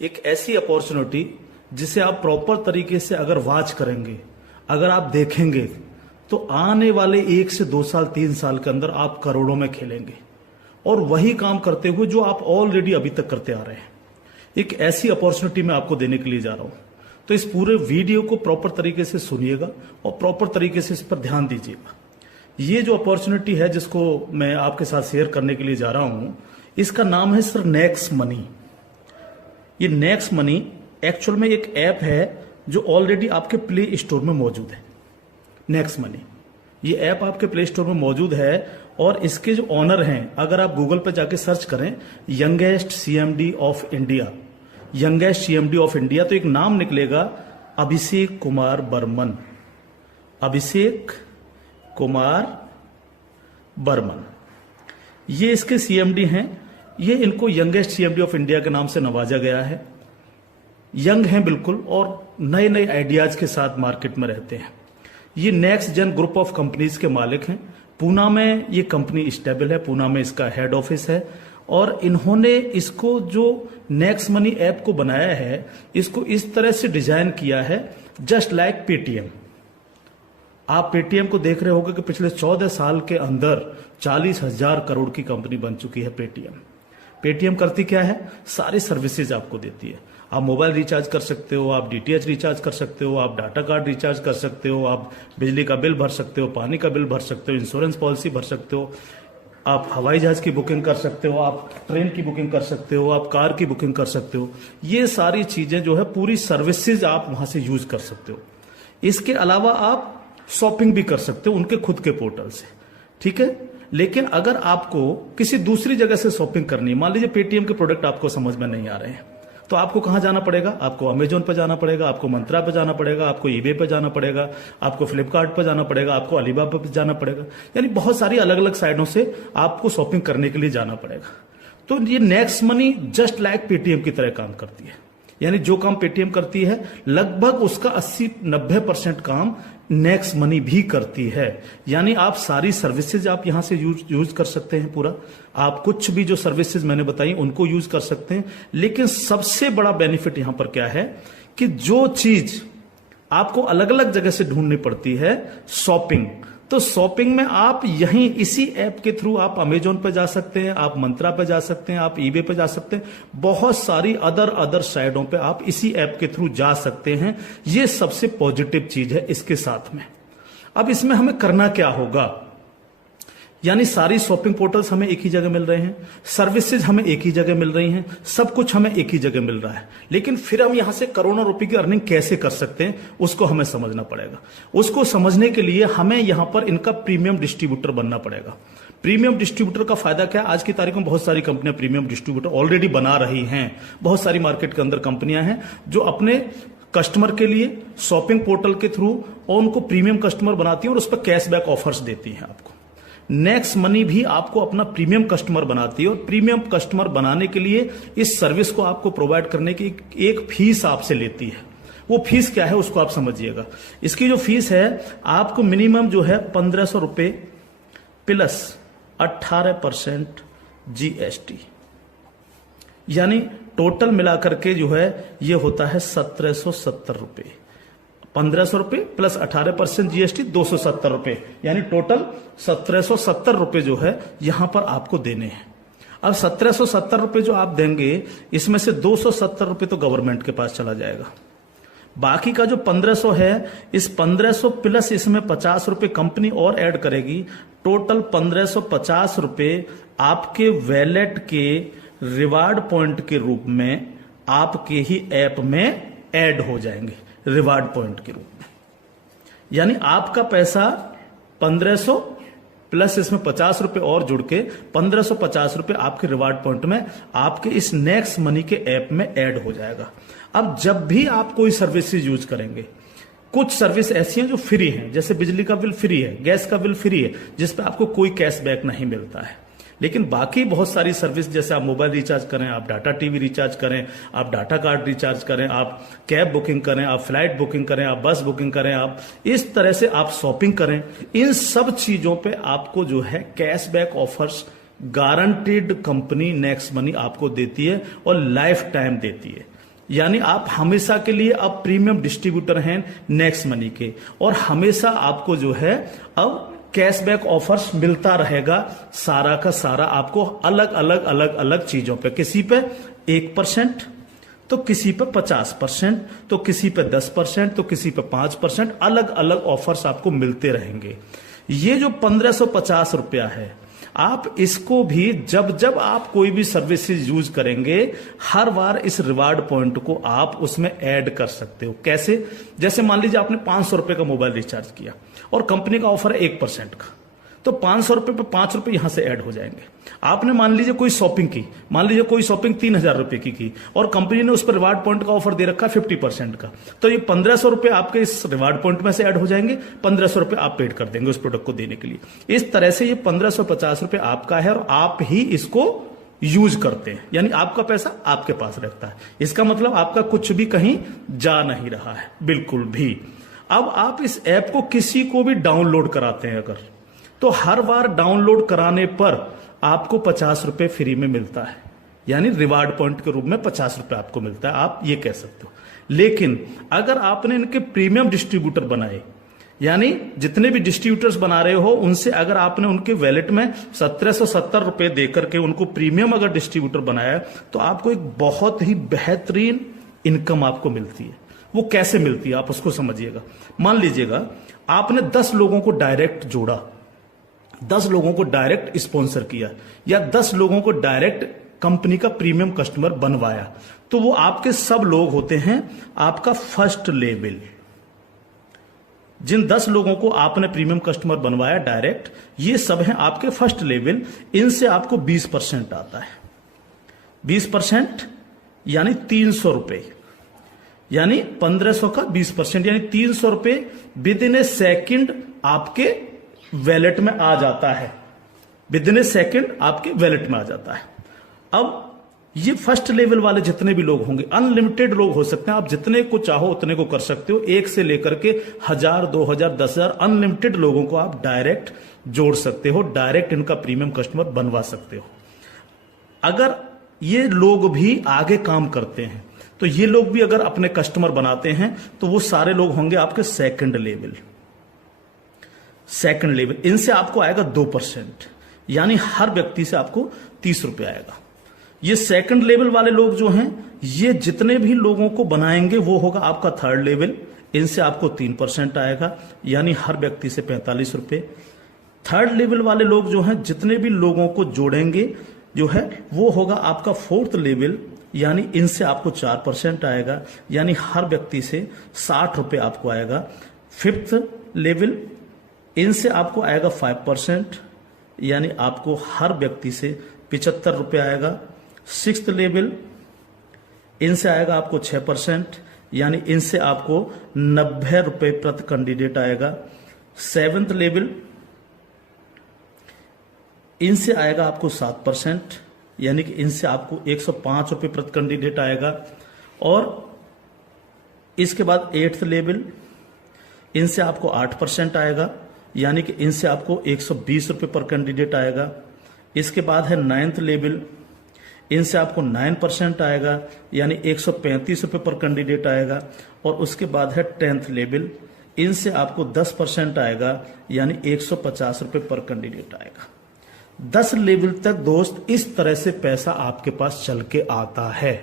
एक ऐसी अपॉर्चुनिटी जिसे आप प्रॉपर तरीके से अगर वॉच करेंगे, अगर आप देखेंगे, तो आने वाले 1 से 2 साल 3 साल के अंदर आप करोड़ों में खेलेंगे और वही काम करते हुए जो आप ऑलरेडी अभी तक करते आ रहे हैं। एक ऐसी अपॉर्चुनिटी मैं आपको देने के लिए जा रहा हूं, तो इस पूरे वीडियो को प्रॉपर तरीके से सुनिएगा और प्रॉपर तरीके से इस पर ध्यान दीजिएगा। ये जो अपॉर्चुनिटी है जिसको मैं आपके साथ शेयर करने के लिए जा रहा हूं, इसका नाम है सर नेक्स्ट मनी। ये नेक्स्ट मनी एक्चुअल में एक ऐप है जो ऑलरेडी आपके प्ले स्टोर में मौजूद है। नेक्स्ट मनी ये ऐप आपके प्ले स्टोर में मौजूद है और इसके जो ऑनर हैं, अगर आप गूगल पर जाके सर्च करें youngest CMD of India, youngest CMD of India, तो एक नाम निकलेगा अभिषेक कुमार बर्मन। अभिषेक कुमार बर्मन ये इसके सीएमडी हैं। ये इनको यंगेस्ट सीएमडी ऑफ इंडिया के नाम से नवाजा गया है। यंग हैं बिल्कुल और नए नए आइडियाज के साथ मार्केट में रहते हैं। ये Next Gen Group of Companies के मालिक हैं। पूना में ये कंपनी स्टेबल है, पूना में इसका हेड ऑफिस है और इन्होंने इसको जो नेक्स्ट मनी ऐप को बनाया है, इसको इस तरह से डिजाइन किया है जस्ट लाइक पेटीएम। आप पेटीएम को देख रहे होंगे कि पिछले 14 साल के अंदर 40,000 करोड़ की कंपनी बन चुकी है पेटीएम। पेटीएम करती क्या है? सारी सर्विसेज आपको देती है। आप मोबाइल रिचार्ज कर सकते हो, आप डीटीएच रिचार्ज कर सकते हो, आप डाटा कार्ड रिचार्ज कर सकते हो, आप बिजली का बिल भर सकते हो, पानी का बिल भर सकते हो, इंश्योरेंस पॉलिसी भर सकते हो, आप हवाई जहाज की बुकिंग कर सकते हो, आप ट्रेन की बुकिंग कर सकते हो, आप कार की बुकिंग कर सकते हो। ये सारी चीजें जो है पूरी सर्विसेज आप वहां से यूज कर सकते हो। इसके अलावा आप शॉपिंग भी कर सकते हो उनके खुद के पोर्टल से, ठीक है। लेकिन अगर आपको किसी दूसरी जगह से शॉपिंग करनी है, मान लीजिए पेटीएम के प्रोडक्ट आपको समझ में नहीं आ रहे हैं, तो आपको कहां जाना पड़ेगा? आपको अमेजोन पर जाना पड़ेगा, आपको मंत्रा पर जाना पड़ेगा, आपको ईबे पर जाना पड़ेगा, आपको फ्लिपकार्ट पर जाना पड़ेगा, आपको अलीबाबा पर जाना पड़ेगा। यानी बहुत सारी अलग अलग साइटों से आपको शॉपिंग करने के लिए जाना पड़ेगा। तो ये next money just like Paytm की तरह काम करती है। यानी जो काम पेटीएम करती है लगभग उसका 80-90% काम नेक्स्ट मनी भी करती है। यानी आप सारी सर्विसेज आप यहां से यूज कर सकते हैं पूरा। आप कुछ भी जो सर्विसेज मैंने बताई उनको यूज कर सकते हैं। लेकिन सबसे बड़ा बेनिफिट यहां पर क्या है कि जो चीज आपको अलग अलग जगह से ढूंढनी पड़ती है, शॉपिंग, तो शॉपिंग में आप यहीं इसी ऐप के थ्रू आप अमेजोन पे जा सकते हैं, आप मंत्रा पे जा सकते हैं, आप ईबे पे जा सकते हैं, बहुत सारी अदर साइटों पे आप इसी ऐप के थ्रू जा सकते हैं। ये सबसे पॉजिटिव चीज है इसके साथ में। अब इसमें हमें करना क्या होगा? यानी सारी शॉपिंग पोर्टल्स हमें एक ही जगह मिल रहे हैं, सर्विसेज हमें एक ही जगह मिल रही हैं, सब कुछ हमें एक ही जगह मिल रहा है। लेकिन फिर हम यहां से करोड़ों रुपए की अर्निंग कैसे कर सकते हैं उसको हमें समझना पड़ेगा। उसको समझने के लिए हमें यहां पर इनका प्रीमियम डिस्ट्रीब्यूटर बनना पड़ेगा। प्रीमियम डिस्ट्रीब्यूटर का फायदा क्या है? आज की तारीख में बहुत सारी कंपनियां प्रीमियम डिस्ट्रीब्यूटर ऑलरेडी बना रही हैं। बहुत सारी मार्केट के अंदर कंपनियां हैं जो अपने कस्टमर के लिए शॉपिंग पोर्टल के थ्रू और उनको प्रीमियम कस्टमर बनाती हैं और उस पर कैशबैक ऑफर्स देती हैं आपको। नेक्स्ट मनी भी आपको अपना प्रीमियम कस्टमर बनाती है और प्रीमियम कस्टमर बनाने के लिए इस सर्विस को आपको प्रोवाइड करने की एक फीस आपसे लेती है। वो फीस क्या है उसको आप समझिएगा। इसकी जो फीस है आपको मिनिमम जो है 1,500 रुपए प्लस 18% जीएसटी, यानी टोटल मिलाकर के जो है ये होता है 1,770 रुपए। 1,500 रुपए प्लस 18% जीएसटी 270 रुपए, यानी टोटल 1,770 रुपए जो है यहां पर आपको देने हैं। अब 1,770 रुपए जो आप देंगे, इसमें से 270 रुपए तो गवर्नमेंट के पास चला जाएगा। बाकी का जो 1,500 है, इस 1,500 प्लस इसमें 50 रुपए कंपनी और ऐड करेगी। टोटल 1,550 रुपए आपके वैलेट के रिवार्ड पॉइंट के रूप में आपके ही ऐप में ऐड हो जाएंगे, रिवार्ड पॉइंट के रूप में। यानी आपका पैसा 1,500 प्लस इसमें 50 रुपए और जुड़ के 1,550 रुपए आपके रिवार्ड पॉइंट में आपके इस नेक्स्ट मनी के ऐप में ऐड हो जाएगा। अब जब भी आप कोई सर्विसेज यूज करेंगे, कुछ सर्विस ऐसी हैं जो फ्री हैं, जैसे बिजली का बिल फ्री है, गैस का बिल फ्री है, जिस पे आपको कोई कैशबैक नहीं मिलता है। लेकिन बाकी बहुत सारी सर्विस, जैसे आप मोबाइल रिचार्ज करें, आप डाटा टीवी रिचार्ज करें, आप डाटा कार्ड रिचार्ज करें, आप कैब बुकिंग करें, आप फ्लाइट बुकिंग करें, आप बस बुकिंग करें, आप इस तरह से आप शॉपिंग करें, इन सब चीजों पे आपको जो है cashback offers guaranteed company next money आपको देती है और लाइफ टाइम देती है। यानी आप हमेशा के लिए अब प्रीमियम डिस्ट्रीब्यूटर हैं नेक्स्ट मनी के, और हमेशा आपको जो है अब कैशबैक ऑफर्स मिलता रहेगा, सारा का सारा आपको अलग अलग अलग अलग चीजों पे, किसी पे 1%, तो किसी पे 50%, तो किसी पे 10%, तो किसी पे 5%, अलग अलग ऑफर्स आपको मिलते रहेंगे। ये जो 1550 रुपया है, आप इसको भी जब जब आप कोई भी सर्विसेज यूज करेंगे, हर बार इस रिवार्ड पॉइंट को आप उसमें ऐड कर सकते हो। कैसे? जैसे मान लीजिए आपने 500 रुपए का मोबाइल रिचार्ज किया और कंपनी का ऑफर है 1% का, तो 500 रुपए पे 5 रुपए यहां से ऐड हो जाएंगे। आपने मान लीजिए कोई शॉपिंग की, मान लीजिए कोई शॉपिंग 3000 रुपए की और कंपनी ने उस पर रिवार्ड पॉइंट का ऑफर दे रखा है 50% का, तो ये 1500 रुपए आपके इस रिवार्ड पॉइंट में से ऐड हो जाएंगे, 1500 रुपए आप पेड कर देंगे उस प्रोडक्ट को देने के लिए। इस तरह से ये 1550 रुपए आपका है और आप ही इसको यूज करते हैं, यानी आपका पैसा आपके पास रहता है। इसका मतलब आपका कुछ भी कहीं जा नहीं रहा है, बिल्कुल भी। अब आप इस ऐप को किसी को भी डाउनलोड कराते हैं अगर, तो हर बार डाउनलोड कराने पर आपको 50 रुपए फ्री में मिलता है, यानी रिवार्ड पॉइंट के रूप में 50 रुपए आपको मिलता है, आप ये कह सकते हो। लेकिन अगर आपने इनके प्रीमियम डिस्ट्रीब्यूटर बनाए, यानी जितने भी डिस्ट्रीब्यूटर्स बना रहे हो उनसे अगर आपने उनके वैलेट में 1770 रुपए देकर के उनको प्रीमियम अगर डिस्ट्रीब्यूटर बनाया, तो आपको एक बहुत ही बेहतरीन इनकम आपको मिलती है। वो कैसे मिलती है आप उसको समझिएगा। मान लीजिएगा आपने 10 लोगों को डायरेक्ट जोड़ा, 10 लोगों को डायरेक्ट स्पॉन्सर किया, या 10 लोगों को डायरेक्ट कंपनी का प्रीमियम कस्टमर बनवाया, तो वो आपके सब लोग होते हैं आपका फर्स्ट लेवल। जिन 10 लोगों को आपने प्रीमियम कस्टमर बनवाया डायरेक्ट, ये सब हैं आपके फर्स्ट लेवल। इनसे आपको 20% आता है। 20% यानी 300 रुपए, यानी 1500 का 20%, यानी 300 रुपए विद इन ए सेकेंड आपके वैलेट में आ जाता है। विद इन ए सेकेंड आपके वैलेट में आ जाता है। अब ये फर्स्ट लेवल वाले जितने भी लोग होंगे, अनलिमिटेड लोग हो सकते हैं, आप जितने को चाहो उतने को कर सकते हो, 1 से लेकर के 1000, 2000, 10,000 अनलिमिटेड लोगों को आप डायरेक्ट जोड़ सकते हो, डायरेक्ट इनका प्रीमियम कस्टमर बनवा सकते हो। अगर ये लोग भी आगे काम करते हैं, तो ये लोग भी अगर अपने कस्टमर बनाते हैं, तो वो सारे लोग होंगे आपके सेकंड लेवल। सेकंड लेवल, इनसे आपको आएगा 2%, यानी हर व्यक्ति से आपको 30 रुपए आएगा। ये सेकंड लेवल वाले लोग जो हैं, ये जितने भी लोगों को बनाएंगे वो होगा आपका थर्ड लेवल। इनसे आपको 3% आएगा, यानी हर व्यक्ति से 45 रुपए। थर्ड लेवल वाले लोग जो हैं, जितने भी लोगों को जोड़ेंगे जो है, वो होगा आपका फोर्थ लेवल, यानी इनसे आपको 4% आएगा, यानी हर व्यक्ति से 60 रुपए आपको आएगा। फिफ्थ लेवल, इनसे आपको आएगा 5%, यानी आपको हर व्यक्ति से 75 रुपए आएगा। सिक्स्थ लेवल, इनसे आएगा आपको 6%, यानी इनसे आपको 90 रुपए प्रति कैंडिडेट आएगा। सेवेंथ लेवल, इनसे आएगा आपको 7%, यानी कि इनसे आपको 105 रुपए प्रति कैंडिडेट आएगा। और इसके बाद 8th लेवल, इनसे आपको 8% आएगा, यानी कि इनसे आपको 120 रुपए पर कैंडिडेट आएगा। इसके बाद है 9th लेवल, इनसे आपको 9% आएगा, यानी 135 रुपए पर कैंडिडेट आएगा। और उसके बाद है 10th लेवल, इनसे आपको 10% आएगा, यानी 150 रुपए पर कैंडिडेट आएगा। 10 लेवल तक दोस्त इस तरह से पैसा आपके पास चल के आता है।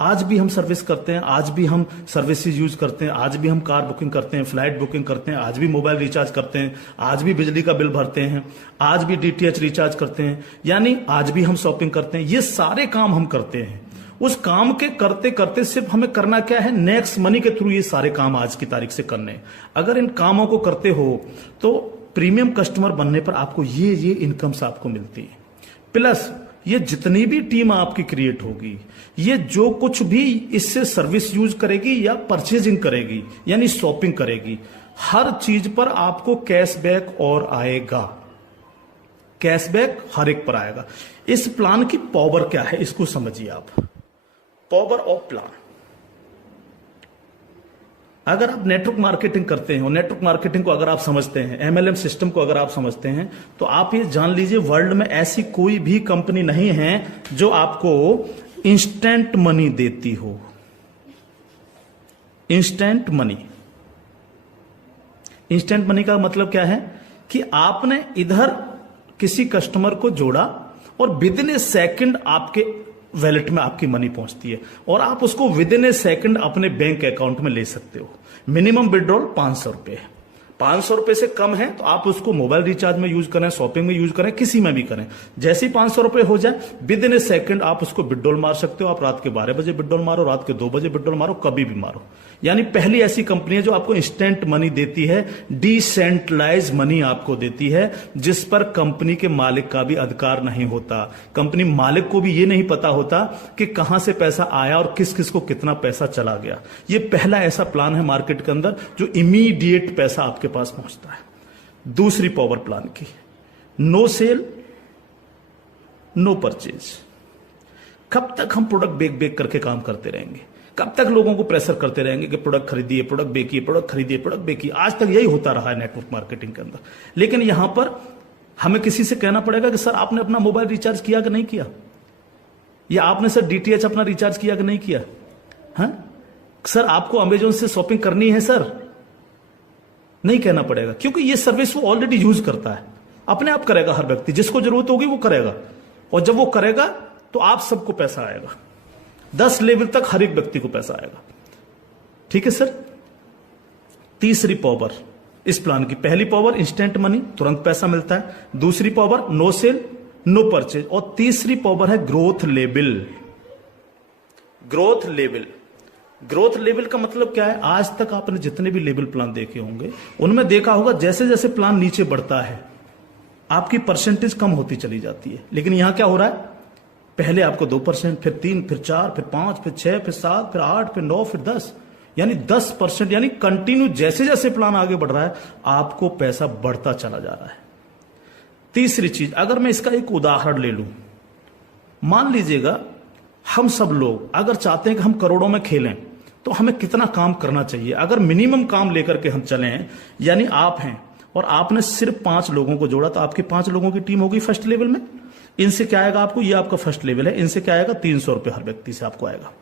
आज भी हम सर्विस करते हैं, आज भी हम सर्विसेज यूज करते हैं, आज भी हम कार बुकिंग करते हैं, फ्लाइट बुकिंग करते हैं, आज भी मोबाइल रिचार्ज करते हैं, आज भी बिजली का बिल भरते हैं, आज भी डीटीएच रिचार्ज करते हैं, यानी आज भी हम शॉपिंग करते हैं। ये सारे काम हम करते हैं। उस काम के करते करते सिर्फ हमें करना क्या है, नेक्स्ट मनी के थ्रू ये सारे काम आज की तारीख से करने हैं। अगर इन कामों को करते हो तो प्रीमियम कस्टमर बनने पर आपको ये इनकम्स आपको मिलती है। प्लस ये जितनी भी टीम आपकी क्रिएट होगी, ये जो कुछ भी इससे सर्विस यूज करेगी या परचेजिंग करेगी, यानी शॉपिंग करेगी, हर चीज पर आपको कैशबैक और आएगा। कैशबैक हर एक पर आएगा। इस प्लान की पावर क्या है, इसको समझिए आप। पावर ऑफ प्लान, अगर आप नेटवर्क मार्केटिंग करते हैं और नेटवर्क मार्केटिंग को अगर आप समझते हैं, एमएलएम सिस्टम को अगर आप समझते हैं, तो आप ये जान लीजिए वर्ल्ड में ऐसी कोई भी कंपनी नहीं है जो आपको इंस्टेंट मनी देती हो। Instant money. इंस्टेंट मनी का मतलब क्या है कि आपने इधर किसी कस्टमर को जोड़ा और विद इन ए सेकंड आपके वैलेट में आपकी मनी पहुंचती है और आप उसको विद इन ए सेकंड अपने बैंक अकाउंट में ले सकते हो। मिनिमम विड्रॉल 500 रुपए है। 500 रुपए से कम है तो आप उसको मोबाइल रिचार्ज में यूज करें, शॉपिंग में यूज करें, किसी में भी करें। जैसे ही 500 रुपए हो जाए विद इन ए सेकंड आप उसको विड्रॉल मार सकते हो। आप रात के 12 बजे विड्रॉल मारो, रात के 2 बजे विड्रॉल मारो, कभी भी मारो। यानी पहली ऐसी कंपनी है जो आपको इंस्टेंट मनी देती है, डिसेंट्रलाइज मनी आपको देती है, जिस पर कंपनी के मालिक का भी अधिकार नहीं होता। कंपनी मालिक को भी ये नहीं पता होता कि कहां से पैसा आया और किस किस को कितना पैसा चला गया। ये पहला ऐसा प्लान है मार्केट के अंदर जो इमीडिएट पैसा आपके पास पहुंचता है। दूसरी पावर प्लान की, नो सेल नो परचेज। कब तक हम प्रोडक्ट बेक बेक करके काम करते रहेंगे? कब तक लोगों को प्रेशर करते रहेंगे कि प्रोडक्ट खरीदिए, प्रोडक्ट बेकिए, प्रोडक्ट खरीदिए, प्रोडक्ट बेकिए? आज तक यही होता रहा है नेटवर्क मार्केटिंग के अंदर। लेकिन यहां पर हमें किसी से कहना पड़ेगा कि सर आपने अपना मोबाइल रिचार्ज किया कि नहीं किया, या आपने सर डीटीएच अपना रिचार्ज किया कि नहीं किया? हाँ सर आपको अमेजोन से शॉपिंग करनी है सर, नहीं कहना पड़ेगा, क्योंकि ये सर्विस वो ऑलरेडी यूज करता है। अपने आप करेगा, हर व्यक्ति जिसको जरूरत होगी वो करेगा, और जब वो करेगा तो आप सबको पैसा आएगा। 10 लेवल तक हर एक व्यक्ति को पैसा आएगा। ठीक है सर। तीसरी पावर इस प्लान की, पहली पावर इंस्टेंट मनी, तुरंत पैसा मिलता है। दूसरी power no sale no purchase, और तीसरी पावर है growth level. Growth level, growth level का मतलब क्या है? आज तक आपने जितने भी लेवल प्लान देखे होंगे उनमें देखा होगा जैसे जैसे प्लान नीचे बढ़ता है आपकी परसेंटेज कम होती चली जाती है। लेकिन यहां क्या हो रहा है? पहले आपको 2%, फिर 3, फिर 4, फिर 5, फिर 6, फिर 7, फिर 8, फिर 9, फिर 10, यानी 10%, यानी कंटिन्यू जैसे जैसे प्लान आगे बढ़ रहा है आपको पैसा बढ़ता चला जा रहा है। तीसरी चीज, अगर मैं इसका एक उदाहरण ले लूं, मान लीजिएगा हम सब लोग अगर चाहते हैं कि हम करोड़ों में खेलें तो हमें कितना काम करना चाहिए? अगर मिनिमम काम लेकर के हम चलें, यानी आप हैं और आपने सिर्फ 5 लोगों को जोड़ा तो आपकी 5 लोगों की टीम होगी फर्स्ट लेवल में। इनसे क्या आएगा आपको? ये आपका फर्स्ट लेवल है, इनसे क्या आएगा? 300 रुपए हर व्यक्ति से आपको आएगा।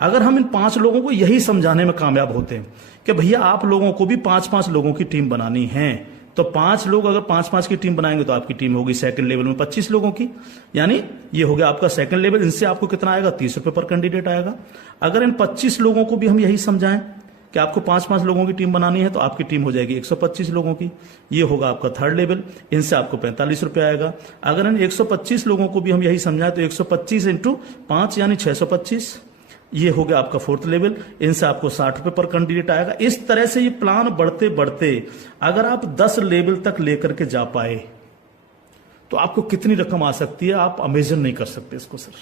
अगर हम इन 5 लोगों को यही समझाने में कामयाब होते हैं कि भैया आप लोगों को भी 5-5 लोगों की टीम बनानी है, तो 5 लोग अगर 5-5 की टीम बनाएंगे तो आपकी टीम होगी सेकंड लेवल में 25 लोगों की, यानी ये हो गया आपका सेकंड लेवल। इनसे आपको कितना आएगा? 30 रुपए पर कैंडिडेट आएगा। अगर इन 25 लोगों को भी हम यही समझाएं कि आपको 5-5 लोगों की टीम बनानी है तो आपकी टीम हो जाएगी 125 लोगों की, ये होगा आपका थर्ड लेवल। इनसे आपको 45 रुपए आएगा। अगर इन 125 लोगों को भी हम यही समझाएं तो 125 इंटू 5 यानी 625, ये हो गया आपका फोर्थ लेवल। इनसे आपको 60 रुपए पर कैंडिडेट आएगा। इस तरह से ये प्लान बढ़ते बढ़ते अगर आप 10 लेवल तक लेकर के जा पाए तो आपको कितनी रकम आ सकती है आप इमेजिन नहीं कर सकते इसको सर।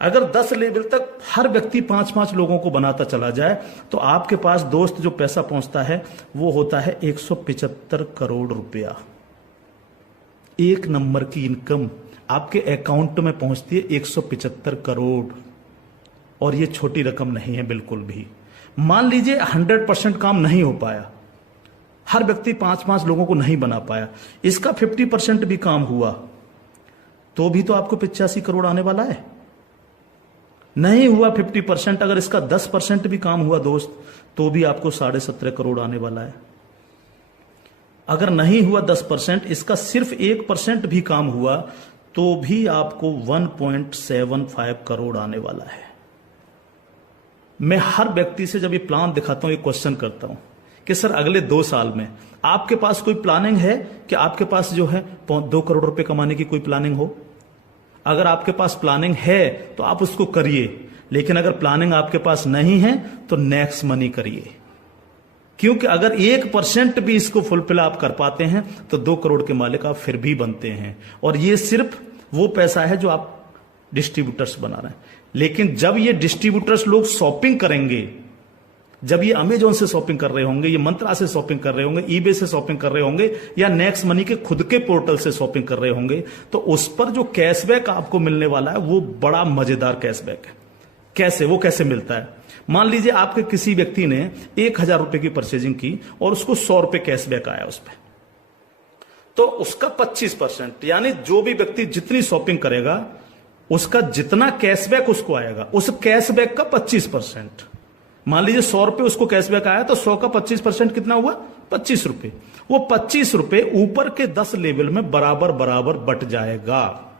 अगर 10 लेवल तक हर व्यक्ति 5-5 लोगों को बनाता चला जाए तो आपके पास दोस्त जो पैसा पहुंचता है वो होता है 175 करोड़ रुपया। एक नंबर की इनकम आपके अकाउंट में पहुंचती है 175 करोड़, और ये छोटी रकम नहीं है बिल्कुल भी। मान लीजिए 100% काम नहीं हो पाया, हर व्यक्ति 5-5 लोगों को नहीं बना पाया, इसका 50% भी काम हुआ तो भी तो आपको 85 करोड़ आने वाला है। नहीं हुआ 50%, अगर इसका 10% भी काम हुआ दोस्त तो भी आपको 17.5 करोड़ आने वाला है। अगर नहीं हुआ 10%, इसका सिर्फ 1% भी काम हुआ तो भी आपको 1.75 करोड़ आने वाला है। मैं हर व्यक्ति से जब ये प्लान दिखाता हूं, ये क्वेश्चन करता हूं कि सर अगले 2 साल में आपके पास कोई प्लानिंग है कि आपके पास जो है 2 करोड़ रुपए कमाने की कोई प्लानिंग हो? अगर आपके पास प्लानिंग है तो आप उसको करिए, लेकिन अगर प्लानिंग आपके पास नहीं है तो नेक्स्ट मनी करिए, क्योंकि अगर 1% भी इसको फुलफिल आप कर पाते हैं तो 2 करोड़ के मालिक आप फिर भी बनते हैं। और ये सिर्फ वो पैसा है जो आप डिस्ट्रीब्यूटर्स बना रहे हैं। लेकिन जब ये डिस्ट्रीब्यूटर्स लोग शॉपिंग करेंगे, जब ये अमेजोन से शॉपिंग कर रहे होंगे, ये मंत्रा से शॉपिंग कर रहे होंगे, ईबे से शॉपिंग कर रहे होंगे, या नेक्स्ट मनी के खुद के पोर्टल से शॉपिंग कर रहे होंगे, तो उस पर जो कैशबैक आपको मिलने वाला है वो बड़ा मजेदार कैशबैक है। कैसे? वो कैसे मिलता है? मान लीजिए आपके किसी व्यक्ति ने 1000 रुपए की परचेजिंग की और उसको 100 रुपए कैशबैक आया उस पर, तो उसका 25%, यानी जो भी व्यक्ति जितनी शॉपिंग करेगा उसका जितना कैशबैक उसको आएगा, उस कैशबैक का 25%, मान लीजिए 100 रुपए उसको कैशबैक आया, तो 100 का 25% कितना हुआ? 25 रुपए। वो 25 रुपए ऊपर के 10 लेवल में बराबर बराबर बट जाएगा।